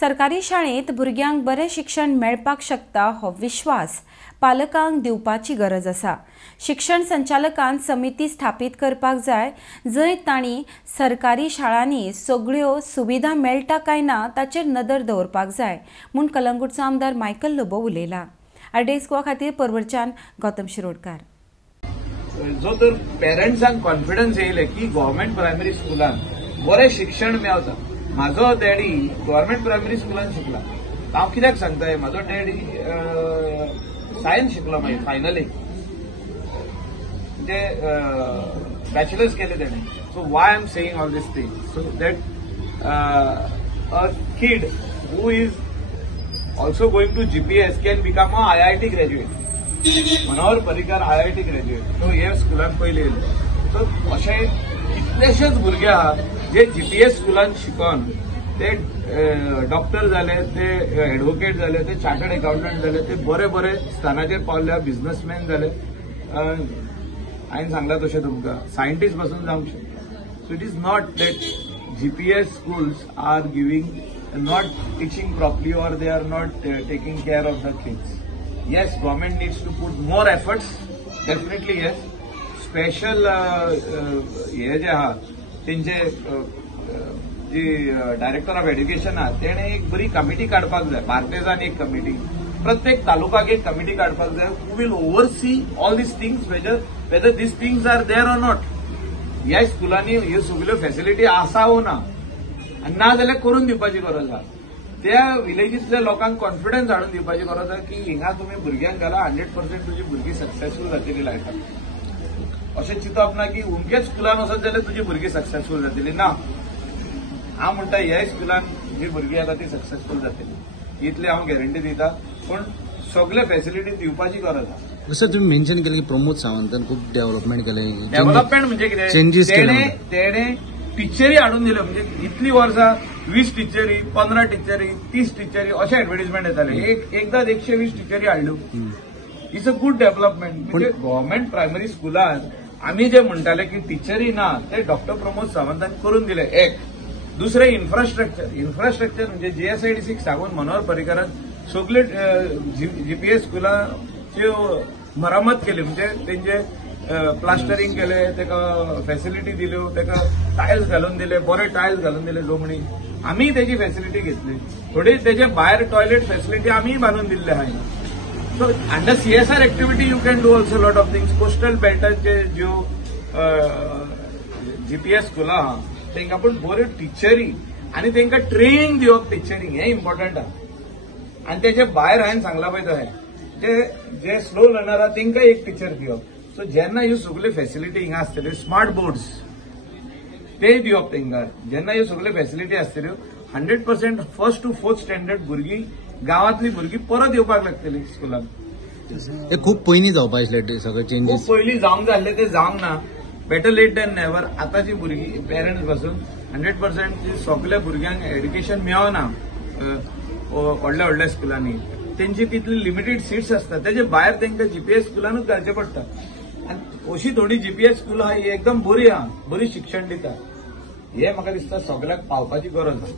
सरकारी शाळेंत भुरग्यांक बरें शिक्षण मेळपाक शकता हो विश्वास पालकांक दिवपाची गरज आसा। शिक्षण संचालकान समिती स्थापीत करपाक जाय जंय तांणी सरकारी शाळांनी सगळ्यो सुविधा मेळटा काय ना ताचेर नदर दवरपाक जाय म्हूण कलंगूटचो आमदार मायकल लोबो उलयला। आरडीएक्स गोवा खातीर परवरच्यान गौतम शिरोडकार। जो तर पेरंट्सांक कॉन्फिडन्स येयले की गव्हर्मेंट प्रायमरी स्कुलान बरें शिक्षण मेळटा। म्हाजो डॅडी गव्हर्मेंट प्रायमरी स्कुलान शिकला। हांव कित्याक सांगताय, म्हाजो डॅडी सायन्स शिकलो मागीर फायनली म्हणजे बॅचलर्स केले तेणें। So why I am saying all this thing so that a kid who is also going to GPS can become a IIT graduate. Manohar Parrikar IIT graduate तो हे स्कुलान पयलीं येयलो। सो अशे कितलेशेच भुरगे आहात जे जीपीएस स्कुलान शिकून ते डॉक्टर जाले, ते एडवोकेट जाले, ते चार्टर्ड अकाउंटंट जाले, ते बरे बरे स्थानाचेर पावल्या, बिझनेसमॅन जाले। हांवें सांगला तशें तुमकां सायंटिस्ट पासून जावंक शकता। So it is not that GPS schools are giving not teaching properly और they are not taking care of the kids. Yes, government needs to put more efforts, definitely yes. Special हे जे आहा तेंचे जी director of education आहा तेणे एक बरी committee काडपाक जाय, बार्देजान एक कमिटी, प्रत्येक तालुकाक एक कमिटी काडपाक जाय who will oversee all these things whether these things are there or not. ह्या स्कुलांनी ह्यो सगळ्यो फॅसिलिटी आसा वो ना, आनी ना जाल्यार करून दिवपाची गरज आहा। त्या विलेजींतल्या लोकांक कॉन्फिडन्स हाडून दिवपाची गरज आहा की हिंगा तुमी भुरग्यांक घाला, 100% तुजी भुरगीं सक्सेसफूल जातली लायफान। अशें चिंतप ना की उमकेच स्कुलान वचत जाल्यार तुजी भुरगीं सक्सेसफूल जातली, ना। हांव म्हणटा ह्या स्कुलान जी भुरगीं येता ती सक्सेसफूल जातली, इतली हांव गॅरंटी दिता। पूण सगळे फॅसिलिटी दिवपाची गरज आहा। जसं तुम्ही मेन्शन केलं की प्रमोद सावंतान खूप डेव्हलपमेंट केलें। डेव्हलपमेंट म्हणजे कितें, तेणे टिचरी हाडून दिल्यो, म्हणजे इतली वर्सां 20 टिचरी, 15 टिचरी, 30 टिचरी अशे एडव्हर्टिजमेंट येताले। एकदांच 120 टिचरी हाडल्यो। It's a good development. म्हणजे गव्हर्मेंट प्रायमरी स्कुलान आमी जे म्हणटाले की टिचरी ना ते डॉक्टर प्रमोद सावंतान करून दिले। एक दुसरे इन्फ्रास्ट्रक्चर म्हणजे GSIDC सांगून मनोहर पर्रीकरान सगळे जीपीएस स्कुलांची मरामत केली, म्हणजे तेंचे प्लास्टरिंग केले, तेका फॅसिलिटी दिल्यो, तेका टायल्स घालून दिले, बरे टायल्स घालून दिले लोमणी। आमी तेजी फॅसिलिटी घेतली, थोडी तेजे भायर टॉयलेट फॅसिलिटी आमी बांदून दिल्ले आहाय। So under CSR activity you can do also lot of things. Coastal बेल्टांचे ज्यो जीपीएस स्कुलां आहा तांकां पण बऱ्यो टिचरी आनी तांकां ट्रेनिंग दिवप टिचरींग, हें इम्पॉर्टंट आहा। आनी तेजे भायर हांवें सांगला पळय तशें जे स्लो लर्नर आहा तांकां एक टीचर दिवप। सो जेन्ना ह्यो सगळ्यो फॅसिलिटी हिंगा आसतल्यो, स्मार्ट बोर्ड्स ते दिवप तांकां, जेन्ना ह्यो सगळ्यो फॅसिलिटी आसतल्यो 100% फर्स्ट टू फोर्थ स्टँडर्ड भुरगीं गांवांतली भुरगीं परत येवपाक लागतली स्कुलान। हे खूप पयलीं जावपाक आसले सगळे चेंजीस, खूप पयलीं जावंक जाय आसले, ते जावंक ना। Better late than never. आतांची भुरगीं पेरंट्स पासून 100% सगळ्या भुरग्यांक एड्युकेशन मेळना व्हडल्या व्हडल्या स्कुलांनी। तेंची तितली लिमिटेड सीट्स आसता, तेजे भायर तांकां जीपीएस स्कुलानूच घालचें पडटा। आनी अशी थोडी जीपीएस स्कुलां आहा ही एकदम बरी आहा, बरी शिक्षण दिता। हे म्हाका दिसता सगळ्याक पावपाची गरज आहा।